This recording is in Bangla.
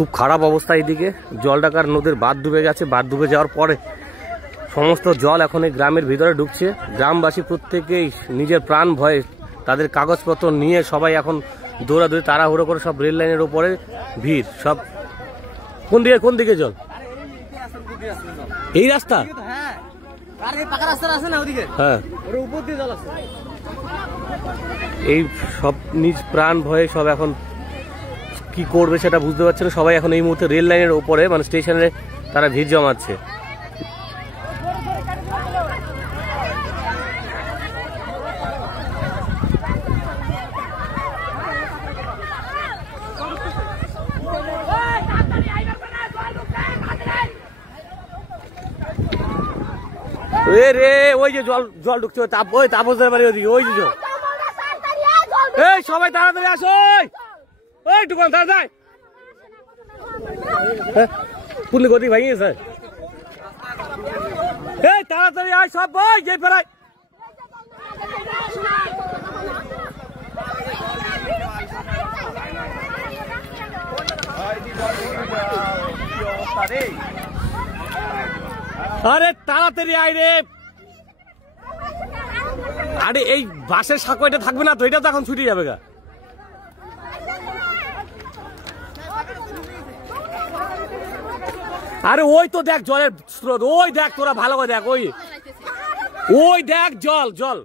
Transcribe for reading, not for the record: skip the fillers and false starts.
খুব খারাপ অবস্থা। এইদিকে জলঢাকার নদীর বাঁধ ডুবে গেছে। বাঁধ ডুবে যাওয়ার পরে সমস্ত জল এখন এই গ্রামের ভিতরে ঢুকছে। গ্রামবাসী প্রত্যেকেই নিজের প্রাণ ভয়ে তাদের কাগজপত্র নিয়ে সবাই এখন দৌড়াদৌড়ি তাড়াহুড়ো করে সব রেল লাইনের ওপরে ভিড়। সব কোন দিকে জল? এই রাস্তা? হ্যাঁ, এই সব নিজ প্রাণ ভয়ে সব এখন কি করবে সেটা বুঝতে পারছে না। সবাই এখন এই মুহূর্তে রেল লাইনের ওপরে মানে স্টেশনে তারা ভিড় জমাচ্ছে। রে ওই যে জল ঢুকছে, ওই তাপসের বাড়ি ওদিকে, ওই যে এই সবাই তাড়াতাড়ি আসো, ওই দোকান তাড়াতাড়ি কোন গতি ভাই স্যার, এই তাড়াতাড়ি আয় সব, ওই যে ফেরাই আরে তাড়াতাড়ি আয় রে। আরে এই বাসের সাঁকো এটা থাকবে না তো, এটা তো এখন ছুটে যাবে গা। আরে ওই তো দেখ জলের স্রোত, ওই দেখ তোরা ভালো করে দেখ, ওই দেখ জল জল